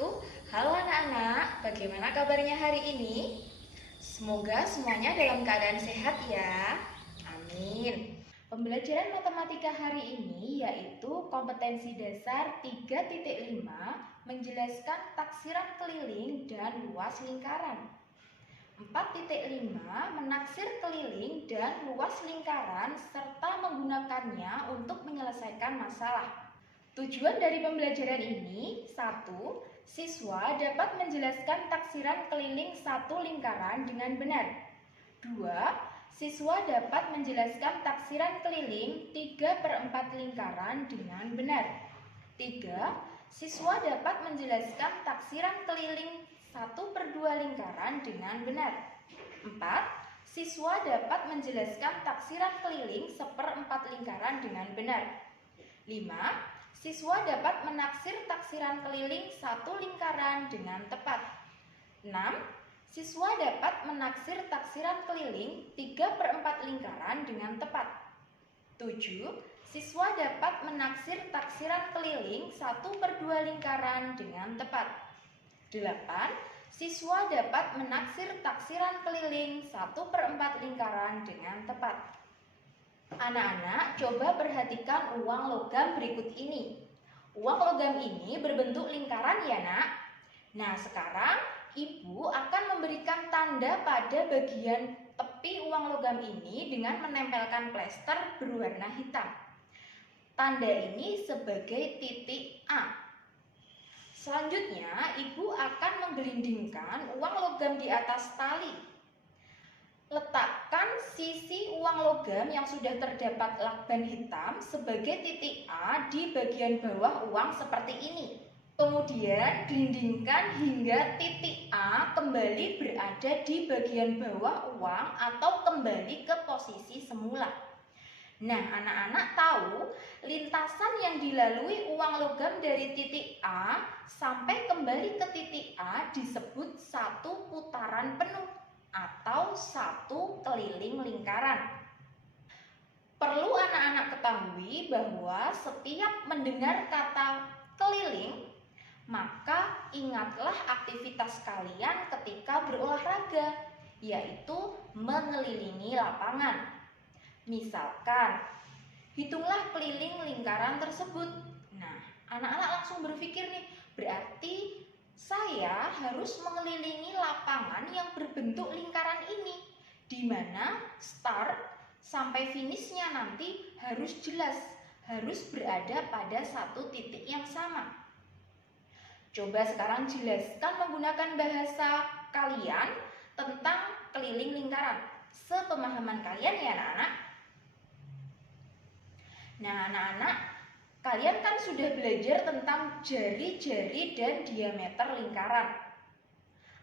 wabarakatuh. Halo anak-anak, bagaimana kabarnya hari ini? Semoga semuanya dalam keadaan sehat ya. Amin. Pembelajaran matematika hari ini yaitu kompetensi dasar 3.5 menjelaskan taksiran keliling dan luas lingkaran. 4.5 menaksir keliling dan luas lingkaran serta menggunakannya untuk menyelesaikan masalah. Tujuan dari pembelajaran ini, 1. Siswa dapat menjelaskan taksiran keliling satu lingkaran dengan benar. 2. Siswa dapat menjelaskan taksiran keliling 3/4 lingkaran dengan benar. 3. Siswa dapat menjelaskan taksiran keliling 1/2 lingkaran dengan benar. 4. Siswa dapat menjelaskan taksiran keliling 1/4 lingkaran dengan benar. 5. Siswa dapat menaksir taksiran keliling satu lingkaran dengan tepat. 6. Siswa dapat menaksir taksiran keliling 3/4 lingkaran dengan tepat. 7. Siswa dapat menaksir taksiran keliling 1/2 lingkaran dengan tepat. 8. Siswa dapat menaksir taksiran keliling 1/4 lingkaran dengan tepat. Anak-anak, coba perhatikan uang logam berikut ini. Uang logam ini berbentuk lingkaran ya nak? Nah sekarang ibu akan memberikan tanda pada bagian tepi uang logam ini dengan menempelkan plester berwarna hitam. Tanda ini sebagai titik A. Selanjutnya ibu akan menggelindingkan uang logam di atas tali. Letakkan sisi uang logam yang sudah terdapat lakban hitam sebagai titik A di bagian bawah uang seperti ini. Kemudian gelindingkan hingga titik A kembali berada di bagian bawah uang atau kembali ke posisi semula. Nah, anak-anak tahu lintasan yang dilalui uang logam dari titik A sampai kembali ke titik A disebut satu putaran penuh atau satu keliling lingkaran. Perlu anak-anak ketahui bahwa setiap mendengar kata keliling, maka ingatlah aktivitas kalian ketika berolahraga, yaitu mengelilingi lapangan. Misalkan, hitunglah keliling lingkaran tersebut. Nah, anak-anak langsung berpikir nih, berarti saya harus mengelilingi lapangan yang berbentuk lingkaran ini, di mana start sampai finishnya nanti harus jelas, harus berada pada satu titik yang sama. Coba sekarang jelaskan menggunakan bahasa kalian tentang keliling lingkaran, sepemahaman kalian ya anak-anak. Nah anak-anak, kalian kan sudah belajar tentang jari-jari dan diameter lingkaran.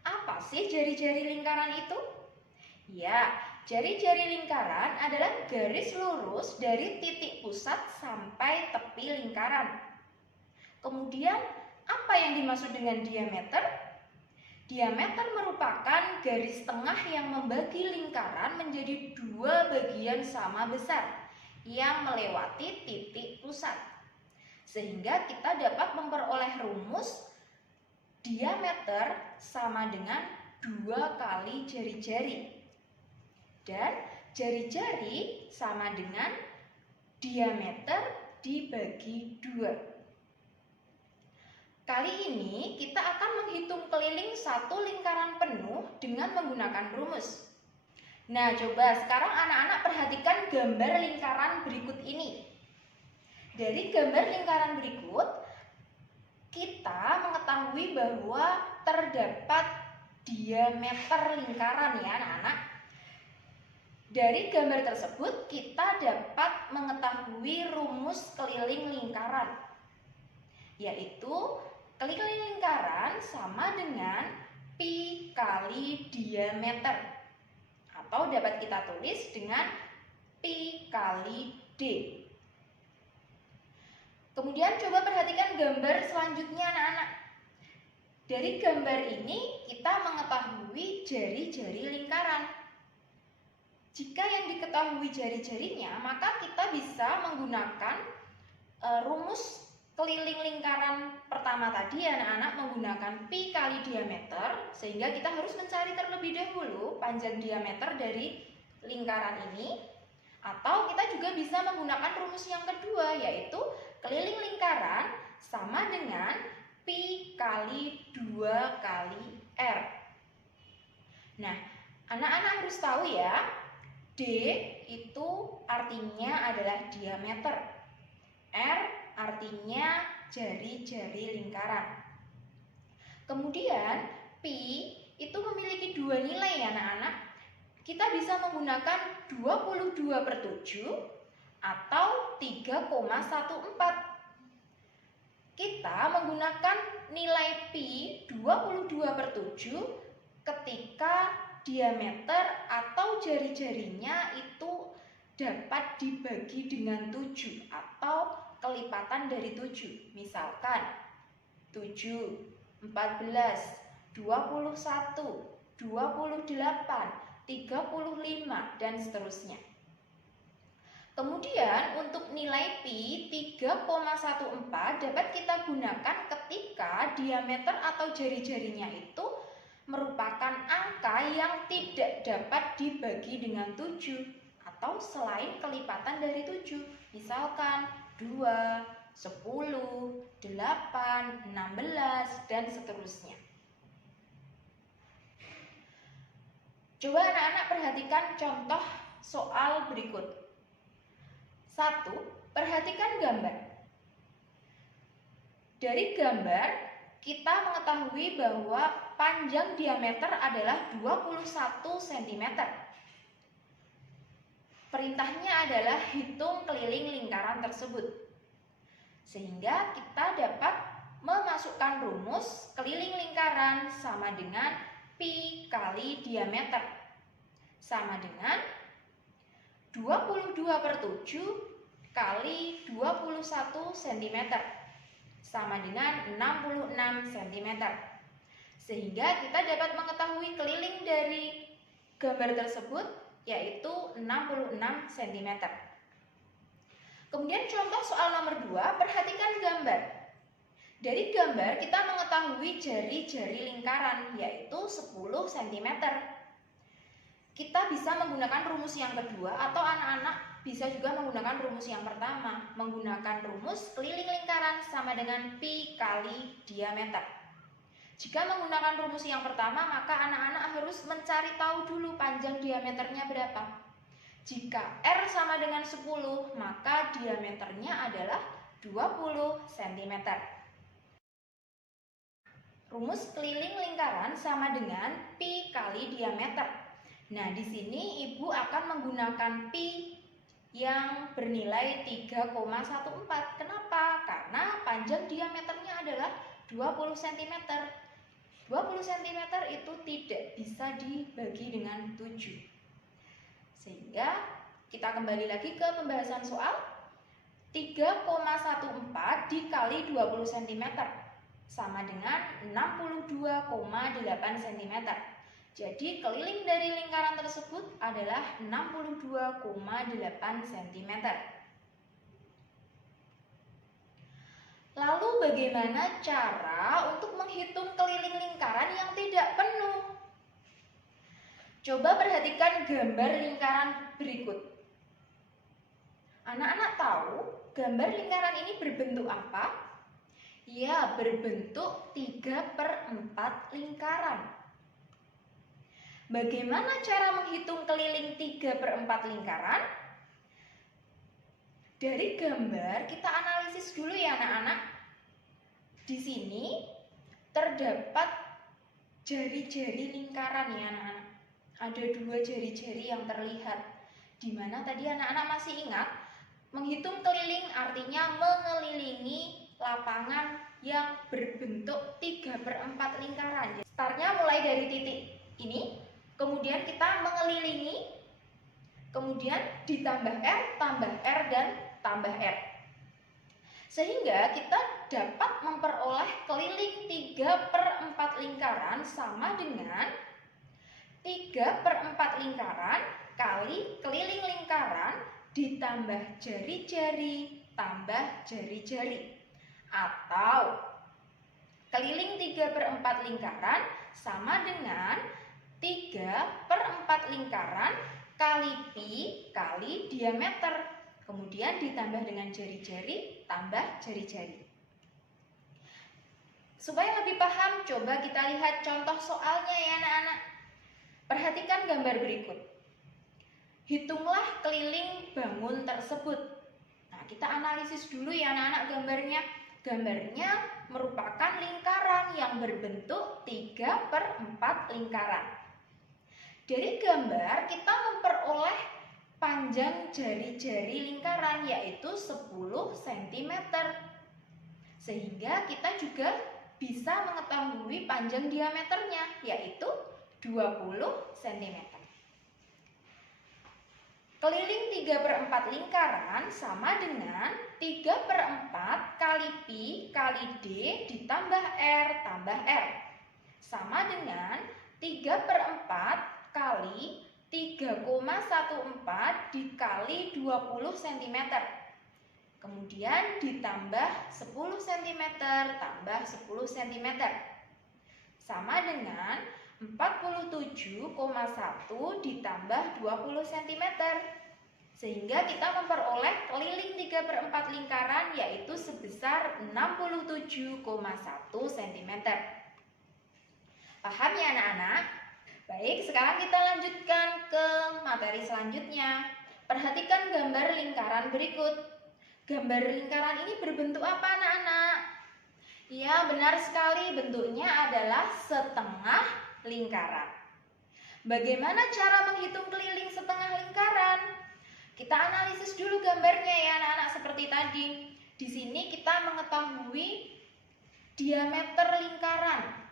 Apa sih jari-jari lingkaran itu? Ya, jari-jari lingkaran adalah garis lurus dari titik pusat sampai tepi lingkaran. Kemudian, apa yang dimaksud dengan diameter? Diameter merupakan garis tengah yang membagi lingkaran menjadi dua bagian sama besar yang melewati titik pusat. Sehingga kita dapat memperoleh rumus diameter sama dengan 2 kali jari-jari. Dan jari-jari sama dengan diameter dibagi 2. Kali ini kita akan menghitung keliling satu lingkaran penuh dengan menggunakan rumus. Nah, coba sekarang anak-anak perhatikan gambar lingkaran berikut ini. Dari gambar lingkaran berikut, kita mengetahui bahwa terdapat diameter lingkaran ya anak-anak. Dari gambar tersebut kita dapat mengetahui rumus keliling lingkaran, yaitu keliling lingkaran sama dengan pi kali diameter, atau dapat kita tulis dengan pi kali d. Kemudian coba perhatikan gambar selanjutnya anak-anak. Dari gambar ini kita mengetahui jari-jari lingkaran. Jika yang diketahui jari-jarinya, maka kita bisa menggunakan rumus keliling lingkaran pertama tadi anak-anak menggunakan pi kali diameter, sehingga kita harus mencari terlebih dahulu panjang diameter dari lingkaran ini. Atau kita juga bisa menggunakan rumus yang kedua, yaitu keliling lingkaran sama dengan pi kali 2 kali R. Nah, anak-anak harus tahu ya, D itu artinya adalah diameter, R artinya jari-jari lingkaran. Kemudian pi itu memiliki dua nilai ya anak-anak. Kita bisa menggunakan 22/7 atau 3,14. Kita menggunakan nilai pi 22/7 ketika diameter atau jari-jarinya itu dapat dibagi dengan 7 atau kelipatan dari 7. Misalkan 7, 14, 21, 28, 35, dan seterusnya. Kemudian untuk nilai pi 3,14 dapat kita gunakan ketika diameter atau jari-jarinya itu merupakan angka yang tidak dapat dibagi dengan 7 atau selain kelipatan dari 7. Misalkan 2, 10, 8, 16, dan seterusnya. Coba anak-anak perhatikan contoh soal berikut. 1. Perhatikan gambar. Dari gambar, kita mengetahui bahwa panjang diameter adalah 21 cm. Perintahnya adalah hitung keliling lingkaran tersebut. Sehingga kita dapat memasukkan rumus keliling lingkaran sama dengan pi kali diameter. Sama dengan 22/7 kali 21 cm. Sama dengan 66 cm. Sehingga kita dapat mengetahui keliling dari gambar tersebut yaitu 66 cm. Kemudian contoh soal nomor 2, perhatikan gambar. Dari gambar kita mengetahui jari-jari lingkaran yaitu 10 cm. Kita bisa menggunakan rumus yang kedua atau anak-anak bisa juga menggunakan rumus yang pertama, menggunakan rumus keliling lingkaran sama dengan pi kali diameter. Jika menggunakan rumus yang pertama, maka anak-anak harus mencari tahu dulu panjang diameternya berapa. Jika R sama dengan 10, maka diameternya adalah 20 cm. Rumus keliling lingkaran sama dengan pi kali diameter. Nah, di sini Ibu akan menggunakan pi yang bernilai 3,14. Kenapa? Karena panjang diameternya adalah 20 cm. 20 cm itu tidak bisa dibagi dengan 7. Sehingga kita kembali lagi ke pembahasan soal. 3,14 dikali 20 cm sama dengan 62,8 cm. Jadi keliling dari lingkaran tersebut adalah 62,8 cm. Lalu bagaimana cara untuk menghitung keliling lingkaran yang tidak penuh? Coba perhatikan gambar lingkaran berikut. Anak-anak tahu gambar lingkaran ini berbentuk apa? Ya, berbentuk 3/4 lingkaran. Bagaimana cara menghitung keliling 3/4 lingkaran? Dari gambar kita analisis dulu ya anak-anak. Di sini terdapat jari-jari lingkaran ya anak-anak. Ada 2 jari-jari yang terlihat. Di mana tadi anak-anak masih ingat, menghitung keliling artinya mengelilingi lapangan yang berbentuk 3/4 lingkaran. Startnya mulai dari titik ini, kemudian kita mengelilingi, kemudian ditambah R, tambah R, dan tambah R. Sehingga kita dapat memperoleh keliling 3/4 lingkaran sama dengan 3/4 lingkaran kali keliling lingkaran ditambah jari-jari tambah jari-jari. atau keliling 3/4 lingkaran sama dengan 3/4 lingkaran kali pi kali diameter. Kemudian ditambah dengan jari-jari, tambah jari-jari. Supaya lebih paham, coba kita lihat contoh soalnya ya anak-anak. Perhatikan gambar berikut. Hitunglah keliling bangun tersebut. Nah, kita analisis dulu ya anak-anak gambarnya. Gambarnya merupakan lingkaran yang berbentuk 3/4 lingkaran. Dari gambar kita memperoleh panjang jari-jari lingkaran yaitu 10 cm. Sehingga kita juga bisa mengetahui panjang diameternya yaitu 20 cm. Keliling 3/4 lingkaran sama dengan 3/4 kali pi kali d ditambah r tambah r. Sama dengan 3/4 kali 3,14 dikali 20 cm. Kemudian ditambah 10 cm tambah 10 cm. Sama dengan 47,1 ditambah 20 cm. Sehingga kita memperoleh keliling 3/4 lingkaran yaitu sebesar 67,1 cm. Paham ya anak-anak? Baik, sekarang kita lanjutkan ke materi selanjutnya. Perhatikan gambar lingkaran berikut. Gambar lingkaran ini berbentuk apa anak-anak? Ya, benar sekali, bentuknya adalah setengah lingkaran. Bagaimana cara menghitung keliling setengah lingkaran? Kita analisis dulu gambarnya ya anak-anak seperti tadi. Di sini kita mengetahui diameter lingkaran.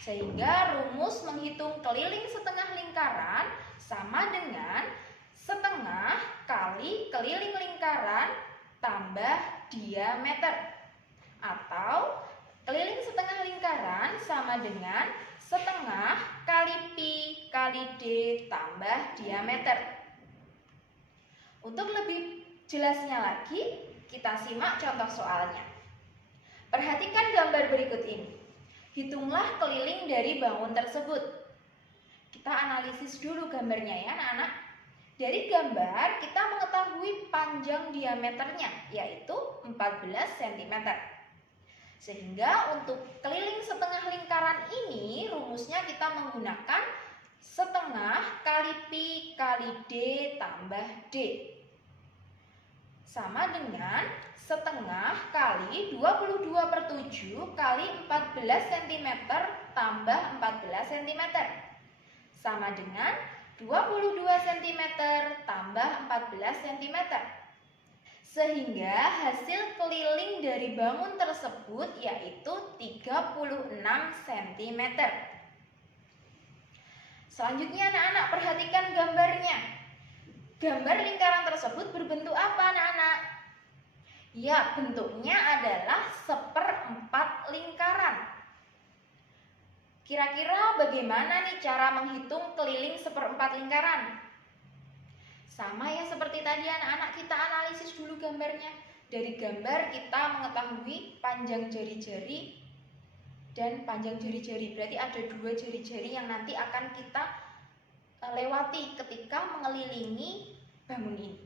Sehingga rumus menghitung keliling setengah lingkaran sama dengan setengah kali keliling lingkaran tambah diameter. Atau keliling setengah lingkaran sama dengan setengah kali pi kali d tambah diameter. Untuk lebih jelasnya lagi, kita simak contoh soalnya. Perhatikan gambar berikut ini. Hitunglah keliling dari bangun tersebut. Kita analisis dulu gambarnya ya anak-anak. Dari gambar kita mengetahui panjang diameternya yaitu 14 cm. Sehingga untuk keliling setengah lingkaran ini rumusnya kita menggunakan setengah kali pi kali d tambah d. Sama dengan setengah kali 22/7 kali 14 cm tambah 14 cm. Sama dengan 22 cm tambah 14 cm. Sehingga hasil keliling dari bangun tersebut yaitu 36 cm. Selanjutnya anak-anak perhatikan gambarnya. Gambar lingkaran tersebut berbentuk apa anak-anak? Ya, bentuknya adalah 1/4 lingkaran. Kira-kira bagaimana nih cara menghitung keliling 1/4 lingkaran? Sama ya seperti tadi anak-anak, kita analisis dulu gambarnya. Dari gambar kita mengetahui panjang jari-jari dan panjang jari-jari. Berarti ada 2 jari-jari yang nanti akan kita lewati ketika mengelilingi bangun ini.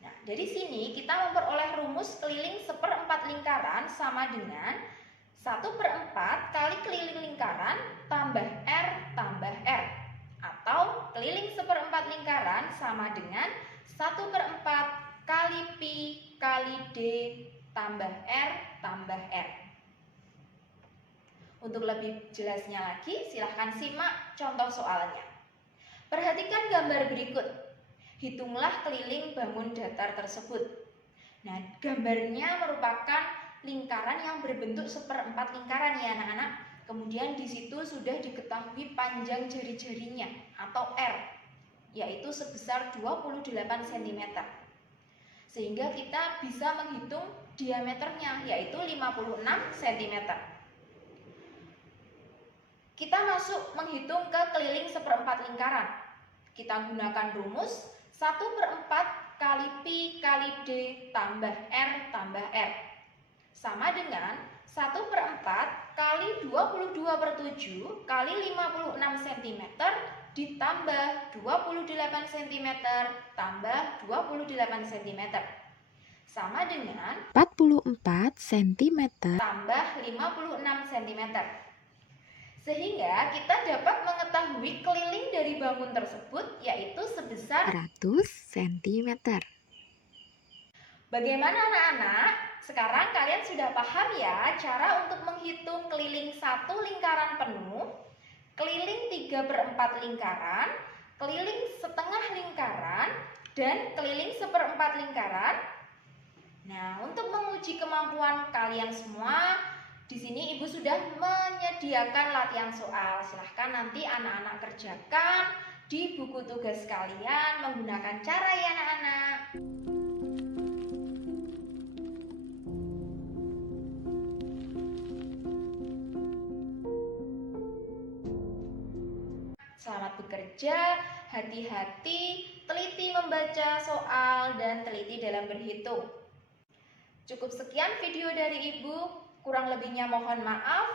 Nah, dari sini kita memperoleh rumus keliling 1/4 lingkaran sama dengan 1/4 kali keliling lingkaran tambah R tambah R. Atau keliling 1/4 lingkaran sama dengan 1/4 kali pi kali d tambah R tambah R. Untuk lebih jelasnya lagi, silahkan simak contoh soalnya. Perhatikan gambar berikut. Hitunglah keliling bangun datar tersebut. Nah, gambarnya merupakan lingkaran yang berbentuk 1/4 lingkaran ya anak-anak. Kemudian di situ sudah diketahui panjang jari-jarinya atau R, yaitu sebesar 28 cm. Sehingga kita bisa menghitung diameternya, yaitu 56 cm. Kita masuk menghitung ke keliling 1/4 lingkaran. Kita gunakan rumus 1/4 kali pi kali d tambah R tambah R. sama dengan 1/4 kali 22/7 kali 56 cm ditambah 28 cm tambah 28 cm sama dengan 44 cm tambah 56 cm. Sehingga kita dapat mengetahui keliling dari bangun tersebut yaitu sebesar 100 cm. Bagaimana anak-anak? Sekarang kalian sudah paham ya cara untuk menghitung keliling satu lingkaran penuh, keliling 3/4 lingkaran, keliling setengah lingkaran, dan keliling 1/4 lingkaran. Nah, untuk menguji kemampuan kalian semua, di sini Ibu sudah menyediakan latihan soal. Silahkan nanti anak-anak kerjakan di buku tugas kalian menggunakan cara ya anak-anak. Selamat bekerja, hati-hati, teliti membaca soal, dan teliti dalam berhitung. Cukup sekian video dari Ibu, kurang lebihnya mohon maaf.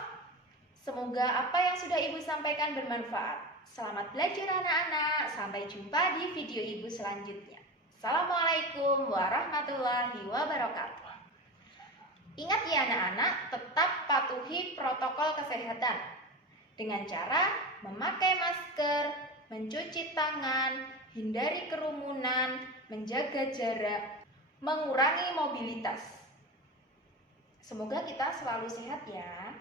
Semoga apa yang sudah Ibu sampaikan bermanfaat. Selamat belajar anak-anak, sampai jumpa di video Ibu selanjutnya. Assalamualaikum warahmatullahi wabarakatuh. Ingat ya anak-anak, tetap patuhi protokol kesehatan dengan cara memakai masker, mencuci tangan, hindari kerumunan, menjaga jarak, mengurangi mobilitas. Semoga kita selalu sehat ya.